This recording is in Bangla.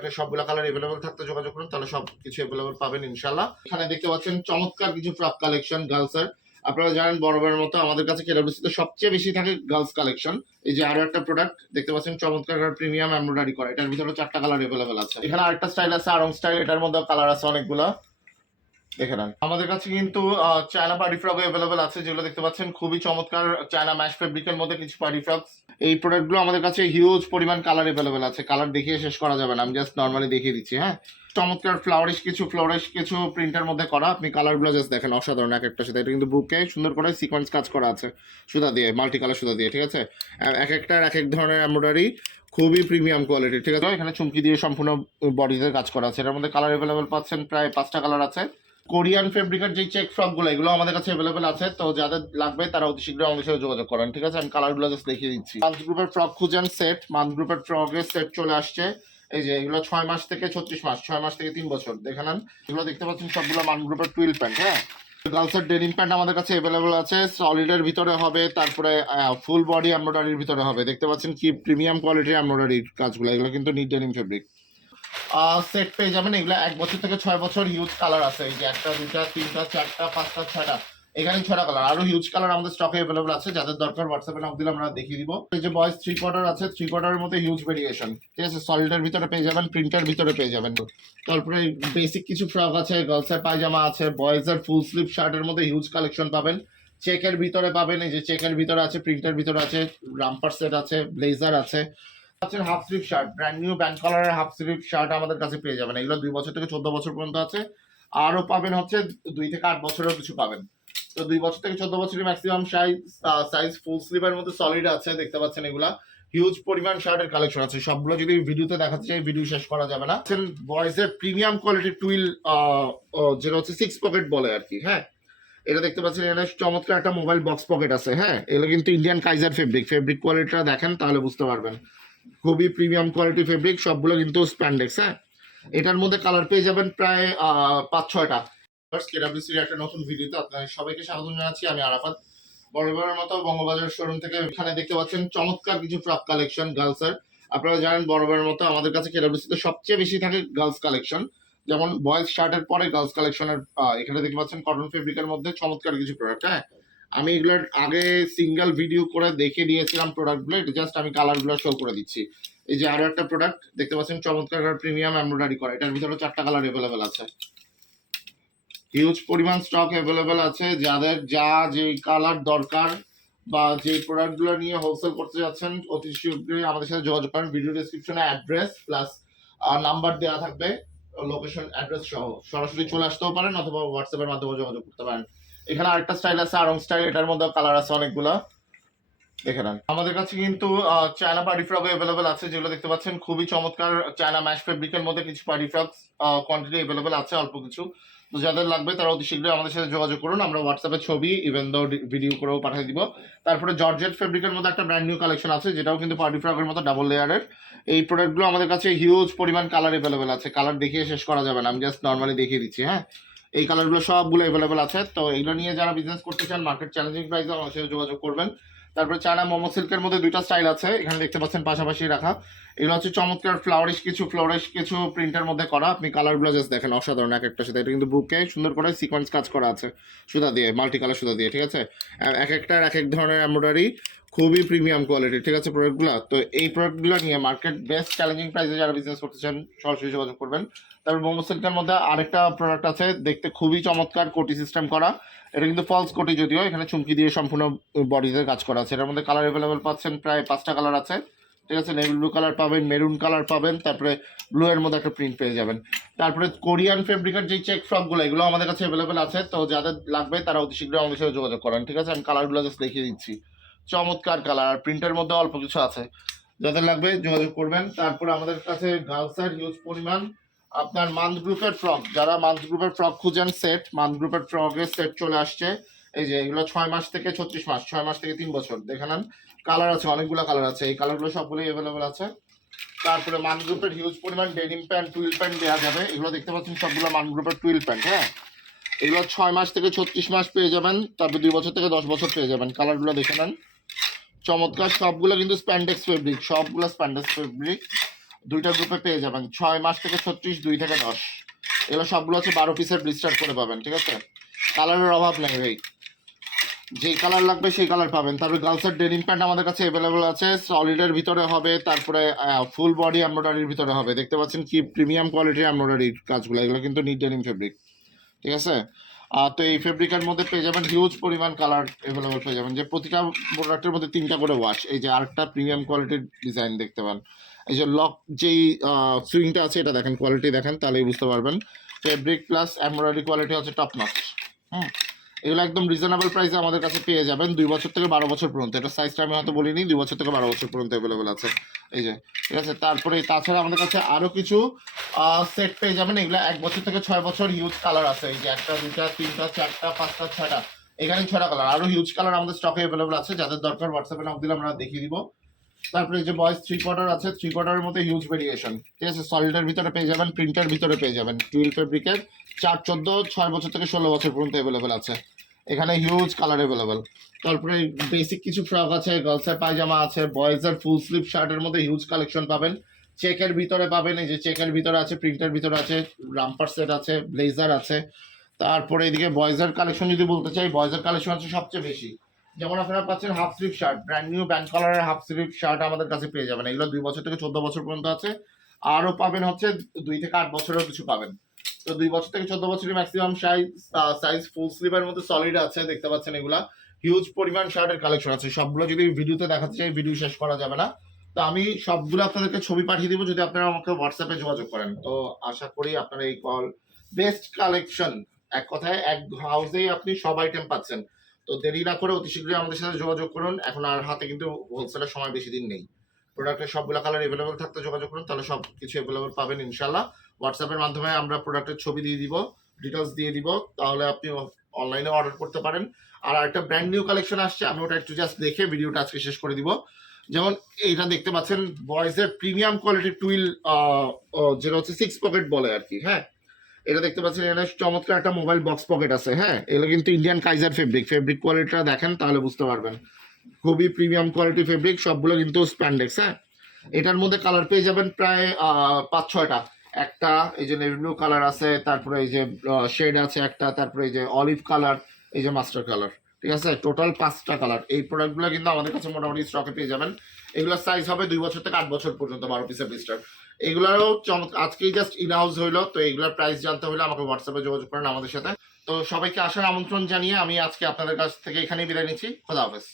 প্রোডাক্টের সবগুলো কালার এভেলেবল থাকতে যোগাযোগ করুন, তাহলে সব কিছু এভেলেবল পাবেন ইনশাল্লাহ এখানে দেখতে পাচ্ছেন চমৎকার কিছু ফ্রক কালেকশন গার্লসের আপনারা জানেন বরাবরের মতো আমাদের কাছে কেডব্লিউসি সবচেয়ে বেশি থাকে গার্লস কালেকশন এই যে আরও একটা প্রোডাক্ট দেখতে পাচ্ছেন চমৎকার প্রিমিয়াম এমব্রয়ডারি করা। এটার ভিতরে চারটা কালার এভেলেবল আছে। এখানে আরেকটা স্টাইল আছে আরং স্টাইল এটার মধ্যে কালার আছে অনেকগুলা। দেখে নেন। আমাদের কাছে কিন্তু চায়না পার্টি ফ্রক অ্যাভেলেবল আছে, যেগুলো দেখতে পাচ্ছেন খুবই চমৎকার। চায়না ম্যাশ ফেব্রিকের মধ্যে কিছু পার্টি ফ্রক এই প্রোডাক্টগুলো আমাদের কাছে হিউজ পরিমাণ কালার অ্যাভেলেবেল আছে। কালার দেখিয়ে শেষ করা যাবে না। আমি জাস্ট নর্মালি দেখিয়ে দিচ্ছি হ্যাঁ? চমৎকার ফ্লাওয়ারিশ কিছু ফ্লোরিশ কিছু প্রিন্টের মধ্যে করা। আপনি কালারগুলো জাস্ট দেখেন, অসাধারণ এক একটা সাথে। এটা কিন্তু বুকে সুন্দর করে সিকোয়েন্স কাজ করা আছে। সুতা দিয়ে মাল্টি কালার সুতা দিয়ে, ঠিক আছে? এক একটার এক এক ধরনের এমব্রয়ডারি খুবই প্রিমিয়াম কোয়ালিটি ঠিক আছে? এখানে চুমকি দিয়ে সম্পূর্ণ বডিতে কাজ করা আছে। এটার মধ্যে কালার অ্যাভেলেবেল পাচ্ছেন প্রায় পাঁচটা কালার আছে। কোরিয়ান ফেব্রিকের যে চেক ফ্রকগুলো এগুলো আমাদের কাছে অ্যাভেলেবেল আছে। তো যাদের লাগবে তারা অতি শীঘ্রই আমাদের সাথে যোগাযোগ করেন, ঠিক আছে? আমি কালারগুলো জাস্ট দেখিয়ে দিচ্ছি। মান্থ গ্রুপের ফ্রক খুঁজেন সেট মান্থ গ্রুপের ফ্রকের সেট চলে আসছে। এই যে, এগুলো ছয় মাস থেকে ছত্রিশ মাস, ছয় মাস থেকে তিন বছর, দেখে নেন। এগুলো দেখতে পাচ্ছেন সবগুলো মান গ্রুপের টুইল প্যান্ট হ্যাঁ? গার্লসের ডেনিম প্যান্ট আমাদের কাছে অ্যাভেলেবল আছে। সলিডের ভিতরে হবে, তারপরে ফুল বডি এমব্রয়ডারির ভিতরে হবে। দেখতে পাচ্ছেন কি প্রিমিয়াম কোয়ালিটির এমব্রয়ডারির কাজগুলো, এগুলো কিন্তু নিট ডেনিম ফেব্রিক সেট পেয়ে যাবেন। এগুলো এক বছর থেকে ছয় বছর হিউজ কালার আছে। এই যে একটা দুটা তিনটা, চারটা, পাঁচটা, ছয়টা। এখানে ছয়টা কালার আরও হিউজ কালার আমাদের স্টকে অ্যাভেলেবল আছে। যাদের দরকার হোয়াটসঅ্যাপে নক দিলে আমরা দেখিয়ে দিব। এই যে বয়েস থ্রি কোয়ার্টার আছে থ্রি কোয়ার্টারের মধ্যে হিউজ ভেরিয়েশন ঠিক আছে? সলিডের ভিতরে পেয়ে যাবেন প্রিন্টার ভিতরে পেয়ে যাবেন। তারপরে বেসিক কিছু ফ্রক আছে গার্লসের পায়জামা আছে বয়েজের ফুল স্লিভ শার্টের মধ্যে হিউজ কালেকশন পাবেন। চেকের ভিতরে পাবেন, এই যে চেকের ভিতরে আছে প্রিন্টের ভিতরে আছে রাম্পার সেট আছে ব্লেজার আছে। আছেন half sleeve shirt brand new band কালারের হাফ স্লিভ শার্ট আমাদের কাছে পেয়ে যাবেন। এগুলো দুই বছর থেকে চোদ্দ বছর পর্যন্ত আছে। আরও পাবেন হচ্ছে দুই থেকে আট বছরেও কিছু পাবেন। তো দুই বছর থেকে চোদ্দ বছরের ম্যাক্সিমাম সাইজ সাইজ ফুল স্লিভের সলিড আছে, দেখতে পাচ্ছেন হিউজ পরিমাণ শার্টের কালেকশন আছে। সবগুলো যদি ভিডিওতে দেখাতে চাই ভিডিও শেষ করা যাবে না। বয়েজের প্রিমিয়াম কোয়ালিটির টুইল যেটা হচ্ছে সিক্স পকেট বলে আর কি হ্যাঁ? এটা দেখতে পাচ্ছেন, এটা চমৎকার একটা মোবাইল বক্স পকেট আছে হ্যাঁ? এগুলো কিন্তু ইন্ডিয়ান কাইজার ফেব্রিক ফেব্রিক কোয়ালিটিটা দেখেন, তাহলে বুঝতে পারবেন। খুবই প্রিমিয়াম কোয়ালিটি ফেব্রিক সবগুলো কিন্তু স্প্যান্ডেক্স হ্যাঁ? এটার মধ্যে কালার পেয়ে যাবেন প্রায় পাঁচ, ছয়টা। কেডাব্লিউসির একটা নতুন ভিডিওতে আপনাদের সবাইকে স্বাগত জানাচ্ছি। আমি আরাফাত। বরাবরের মতো বঙ্গবাজার শোরুম থেকে এখানে দেখতে পাচ্ছেন চমৎকার কিছু ফ্রক কালেকশন গার্লসের আপনারা জানেন বরাবরের মতো আমাদের কাছে কেডাব্লিউসিতে সবচেয়ে বেশি থাকে গার্লস কালেকশন যেমন বয়েজ শার্টের পরে গার্লস কালেকশনের এখানে দেখতে পাচ্ছেন কটন ফেব্রিকের মধ্যে চমৎকার কিছু প্রোডাক্ট হ্যাঁ? আমি এগুলো আগে সিঙ্গেল ভিডিও করে দেখে দিয়েছিলাম প্রোডাক্টগুলো এটা জাস্ট আমি কালারগুলো শো করে দিচ্ছি। এই যে আরও একটা প্রোডাক্ট দেখতে পাচ্ছেন চমৎকার প্রিমিয়াম এমব্রয়ডারি করা। এটার ভিতরে চারটা কালার অ্যাভেলেবেল আছে। হিউজ পরিমাণ স্টক অ্যাভেলেবেল আছে। যাদের যা যে কালার দরকার বা যে প্রোডাক্টগুলো নিয়ে হোলসেল করতে যাচ্ছেন, অতি শীঘ্রই আমাদের সাথে যোগাযোগ করেন। ভিডিও ডেসক্রিপশনে অ্যাড্রেস প্লাস নাম্বার দেওয়া থাকবে লোকেশন অ্যাড্রেস সহ। সরাসরি চলে আসতেও পারেন অথবা হোয়াটসঅ্যাপের মাধ্যমে যোগাযোগ করতে পারেন। এখানে আরেকটা স্টাইল আছে, আরং স্টাইল এটার মধ্যে কালার আছে অনেকগুলো। দেখে নেন। আমাদের কাছে কিন্তু চায়না পার্টি ফ্রক অ্যাভেলেবেল আছে, যেগুলো দেখতে পাচ্ছেন। খুবই চমৎকার চায়না ম্যাশ ফেব্রিকের মধ্যে কিছু পার্টি ফ্রক কোয়ান্টিটি অ্যাভেলেবেল আছে, অল্প কিছু। তো যাদের লাগবে তারা অতি শীঘ্রই আমাদের সাথে যোগাযোগ করুন। আমরা হোয়াটসঅ্যাপে ছবি ইভেন দো ভিডিও করেও পাঠিয়ে দিব। তারপরে জর্জেট ফেব্রিকের মধ্যে একটা ব্র্যান্ড নিউ কালেকশন আছে, যেটাও কিন্তু পার্টি ফ্রকের মতো ডাবল লেয়ারের এই প্রোডাক্টগুলো আমাদের কাছে হিউজ পরিমাণ কালার অ্যাভেলেবেল আছে। কালার দেখিয়ে শেষ করা যাবে না, আমি জাস্ট নর্মালি দেখিয়ে দিচ্ছি হ্যাঁ? এই কালারগুলো সবগুলো অ্যাভেলেবেল আছে। তো এগুলো নিয়ে যারা বিজনেস করতে চান মার্কেট চ্যালেঞ্জিং প্রাইসে আমার সাথে যোগাযোগ করবেন। তারপরে চায়না মোমো সিল্কের মধ্যে দুইটা স্টাইল আছে, এখানে দেখতে পাচ্ছেন পাশাপাশি রাখা। এগুলো হচ্ছে চমৎকার ফ্লাওয়ারিশ কিছু ফ্লোরিশ কিছু প্রিন্টের মধ্যে করা। আপনি কালারগুলো জাস্ট দেখেন, অসাধারণ এক একটা সাথে। এটা কিন্তু বুকে সুন্দর করে সিকোয়েন্স কাজ করা আছে। সুতা দিয়ে মাল্টি কালার সুতা দিয়ে, ঠিক আছে? এক একটার এক এক ধরনের এমব্রয়ডারি খুবই প্রিমিয়াম কোয়ালিটি ঠিক আছে প্রোডাক্টগুলো তো এই প্রোডাক্টগুলো নিয়ে মার্কেট বেস্ট চ্যালেঞ্জিং প্রাইসে যারা বিজনেস করতে চান সরাসরি যোগাযোগ করবেন। তারপর মোমো সিল্কের মধ্যে আরেকটা প্রোডাক্ট আছে, দেখতে খুবই চমৎকার কোটি সিস্টেম করা। এটা কিন্তু ফলস কোটি যদিও, এখানে চুমকি দিয়ে সম্পূর্ণ বডিতে কাজ করা আছে। এটার মধ্যে কালার অ্যাভেলেবেল পাচ্ছেন প্রায় পাঁচটা কালার আছে, ঠিক আছে? নেভি ব্লু কালার পাবেন মেরুন কালার পাবেন, তারপরে ব্লু এর মধ্যে একটা প্রিন্ট পেয়ে যাবেন। তারপরে কোরিয়ান ফেব্রিকের যে চেক ফ্রকগুলো এগুলো আমাদের কাছে অ্যাভেলেবেল আছে। তো যাদের লাগবে, তারা অতি শীঘ্রই আমাদের সাথে যোগাযোগ করেন, ঠিক আছে? আমি কালারগুলো জাস্ট দেখিয়ে দিচ্ছি। চমৎকার কালার আর প্রিন্টের মধ্যে অল্প কিছু আছে। যাদের লাগবে যোগাযোগ করবেন। তারপরে আমাদের কাছে গার্লসের হিউজ পরিমাণ আপনার মান্থ গ্রুপের ফ্রক যারা মান্থ গ্রুপের ফ্রক খুঁজেন সেট মান্থ গ্রুপের ফ্রকের সেট চলে আসছে। এই যে, এগুলো ছয় মাস থেকে ছত্রিশ মাস, ছয় মাস থেকে তিন বছর। দেখে নেন কালার আছে, অনেকগুলো কালার আছে। এই কালারগুলো সবগুলোই অ্যাভেলেবেল আছে। তারপরে মান গ্রুপের হিউজ পরিমাণ ডেনিম প্যান্ট টুইল প্যান্ট দেওয়া যাবে। এগুলো দেখতে পাচ্ছেন সবগুলো মান গ্রুপের টুইল প্যান্ট হ্যাঁ? এগুলো ছয় মাস থেকে ছত্রিশ মাস পেয়ে যাবেন। তারপর দুই বছর থেকে দশ বছর পেয়ে যাবেন। কালারগুলো দেখে নেন। চমৎকার সবগুলো কিন্তু স্প্যান্ডেক্স ফেব্রিক সবগুলো স্প্যান্ডেক্স ফেব্রিক দুইটা গ্রুপে পেয়ে যাবেন। ছয় মাস থেকে ছত্রিশ, দুই থেকে দশ। এগুলো সবগুলো হচ্ছে বারো পিসের ব্লিস্টার করে পাবেন, ঠিক আছে? কালারের অভাব নেই ভাই। যেই কালার লাগবে সেই কালার পাবেন। তারপরে গার্লসের ডেনিম প্যান্ট আমাদের কাছে অ্যাভেলেবল আছে। সলিডের ভিতরে হবে, তারপরে ফুল বডি এমব্রয়ডারির ভিতরে হবে। দেখতে পাচ্ছেন কি প্রিমিয়াম কোয়ালিটির এমব্রয়ডারির কাজগুলো। এগুলো কিন্তু নিট ডেনিম ফেব্রিক ঠিক আছে? তো এই ফেব্রিকের মধ্যে পেয়ে যাবেন হিউজ পরিমাণ কালার অ্যাভেলেবল পেয়ে যাবেন। যে প্রতিটা প্রোডাক্টের মধ্যে তিনটা করে ওয়াশ এই যে আরেকটা প্রিমিয়াম কোয়ালিটির ডিজাইন দেখতে পান। এই যে লক যেই সুইংটা আছে, এটা দেখেন কোয়ালিটি দেখেন, তাহলেই বুঝতে পারবেন। ফেব্রিক প্লাস এমব্রয়ডারি কোয়ালিটি হচ্ছে টপ নচ হুম? এগুলো একদম রিজনেবল প্রাইসে আমাদের কাছে পেয়ে যাবেন দুই বছর থেকে বারো বছর পর্যন্ত। এটা সাইজটা আমি হয়তো বলিনি, দুই বছর থেকে বারো বছর পর্যন্ত অ্যাভেলেবেল আছে। এই যে, ঠিক আছে? তারপরে তাছাড়া আমাদের কাছে আরও কিছু সেট পেয়ে যাবেন। এগুলো এক বছর থেকে ছয় বছর হিউজ কালার আছে। এই যে একটা দুটা তিনটা, চারটা, পাঁচটা ছটা এখানে ছটা কালার আরও হিউজ কালার আমাদের স্টকে অ্যাভেলেবেল আছে। যাদের দরকার হোয়াটসঅ্যাপে নাম দিলে আমরা দেখিয়ে দিব। তারপরে যে বয়েস থ্রি কোয়ার্টার আছে থ্রি কোয়ার্টারের মধ্যে হিউজ ভেরিয়েশন ঠিক আছে? সলিডের ভিতরে পেয়ে যাবেন প্রিন্টের ভিতরে পেয়ে যাবেন। টুয়েলভ ফেব্রিকের চার, চোদ্দ, ছয় বছর থেকে ষোলো বছর পর্যন্ত অ্যাভেলেবেল আছে। এখানে হিউজ কালার অ্যাভেলেবেল তারপরে বেসিক কিছু ফ্রক আছে গার্লসের পায়জামা আছে বয়েজের ফুল স্লিভ শার্টের মধ্যে হিউজ কালেকশন পাবেন। চেকের ভিতরে পাবেন, এই যে চেকের ভিতরে আছে প্রিন্টের ভিতরে আছে রামপার সেট আছে ব্লেজার আছে। তারপরে এদিকে বয়েজের কালেকশন যদি বলতে চাই বয়েজের কালেকশন আছে সবচেয়ে বেশি। যেমন আপনারা পাচ্ছেন half sleeve shirt brand new band কালারের হাফ স্লিভ শার্ট আমাদের কাছে পেয়ে যাবেন। এগুলো দুই বছর থেকে চোদ্দ বছর পর্যন্ত আছে। আরও পাবেন হচ্ছে দুই থেকে আট বছরেও কিছু পাবেন। তো দুই বছর থেকে চোদ্দ বছরের ম্যাক্সিমাম সাইজ সাইজ ফুল স্লিভের মধ্যে সলিড আছে, দেখতে পাচ্ছেন এগুলা। হিউজ পরিমাণ শার্টের কালেকশন আছে। সবগুলো যদি ভিডিওতে দেখাতে চাই ভিডিও শেষ করা যাবে না। তো আমি সবগুলো আপনাদেরকে ছবি পাঠিয়ে দিব, যদি আপনারা আমাকে হোয়াটসঅ্যাপে যোগাযোগ করেন। তো আশা করি আপনারা এই কল বেস্ট কালেকশন এক কথায় এক হাউসেই আপনি সব আইটেম পাচ্ছেন। তো দেরি না করে অতি শীঘ্রই আমাদের সাথে যোগাযোগ করুন। এখন আর হাতে কিন্তু হোলসেলের সময় বেশি দিন নেই। প্রোডাক্টের সবগুলো কালার এভেলেবল থাকতে যোগাযোগ করুন, তাহলে সব কিছু এভেলেবল পাবেন ইনশাল্লাহ হোয়াটসঅ্যাপের মাধ্যমে আমরা প্রোডাক্টের ছবি দিয়ে দিব ডিটেলস দিয়ে দিব, তাহলে আপনি অনলাইনে অর্ডার করতে পারেন। আর একটা ব্র্যান্ড নিউ কালেকশন আসছে, আমি ওটা একটু জাস্ট দেখে ভিডিওটা আজকে শেষ করে দিব। যেমন এইটা দেখতে পাচ্ছেন বয়েজের প্রিমিয়াম কোয়ালিটির টুইল যেটা হচ্ছে সিক্স পকেট বলে আর কি হ্যাঁ? এটা দেখতে পাচ্ছেন, এটা চমৎকার একটা মোবাইল বক্স পকেট আছে হ্যাঁ? এগুলো কিন্তু ইন্ডিয়ান কাইজার ফেব্রিক ফেব্রিক কোয়ালিটিটা দেখেন তাহলে বুঝতে পারবেন। খুবই প্রিমিয়াম কোয়ালিটি ফেব্রিক সবগুলো কিন্তু স্প্যান্ডেক্স হ্যাঁ? এটার মধ্যে কালার পেয়ে যাবেন প্রায় পাঁচ, ছয়টা। একটা, এই যে নেভি ব্লু কালার আছে, তারপরে এই যে শেড আছে একটা, তারপরে এই যে অলিভ কালার এই যে মাস্টার কালার ঠিক আছে? টোটাল পাঁচটা কালার এই প্রোডাক্টগুলো কিন্তু আমাদের কাছে মোটামুটি স্টকে পেয়ে যাবেন। এগুলোর সাইজ হবে দুই বছর থেকে আট বছর পর্যন্ত, বারো পিসের বিস্টার এগুলোরও আজকেই জাস্ট ইনহাউস হইল, তো এগুলার প্রাইস জানতে হলে আমাকে হোয়াটসঅ্যাপে যোগাযোগ করেন আমাদের সাথে। তো সবাইকে আসার আমন্ত্রণ জানিয়ে আমি আজকে আপনাদের কাছ থেকে এখানেই বিদায় নিচ্ছি। খোদা হাফেজ।